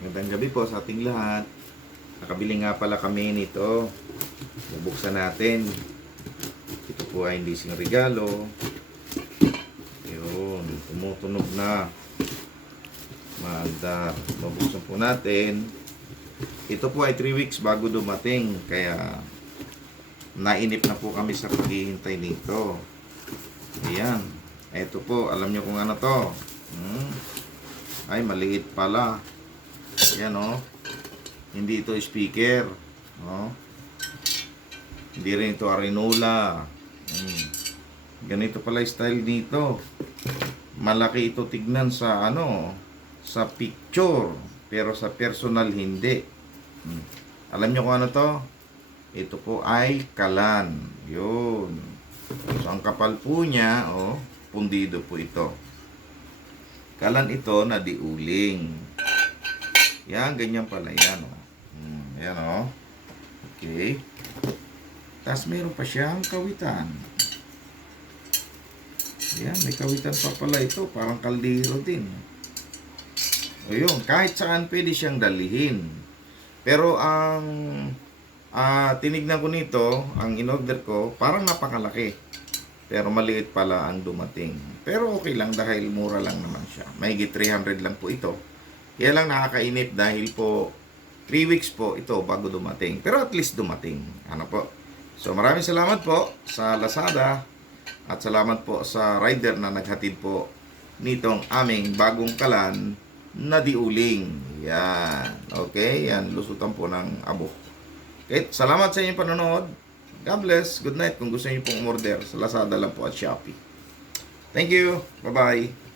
Magandang gabi po sa ating lahat. Nakabili nga pala kami nito. Bubuksan natin. Ito po ay hindi sing regalo. Yun, tumutunog na. Maandar. Mabuksan po natin. Ito po ay 3 weeks bago dumating. Kaya nainip na po kami sa paghihintay nito. Ayan. Ito po, alam nyo kung ano to. Ay, maliit pala. Yan o. Hindi ito speaker. O. Hindi rin ito arinola. Ganito pala style dito. Malaki ito tignan sa sa picture. Pero sa personal hindi. Alam nyo kung ano to? Ito po ay kalan. Yun. So ang kapal po niya, pundido po ito. Kalan ito na diuling. Yan, ganyan pala yan. Yan Okay. Tapos meron pa siyang kawitan. Yan, may kawitan pa pala ito. Parang kaldero din. O yun, kahit saan pwede siyang dalihin. Pero ang tinignan ko nito, ang in-order ko, parang napakalaki. Pero maliit pala ang dumating. Pero okay lang dahil mura lang naman siya. Mahigit 300 lang po ito. Kaya lang nakakainip dahil po 3 weeks po ito bago dumating. Pero at least dumating. Ano po? So maraming salamat po sa Lazada at salamat po sa rider na naghatid po nitong aming bagong kalan na diuling. Yan. Okay? Yan. Lusutan po ng abo. Okay? Salamat sa inyong panonood. God bless. Good night. Kung gusto niyo pong umorder sa Lazada lang po at Shopee. Thank you. Bye-bye.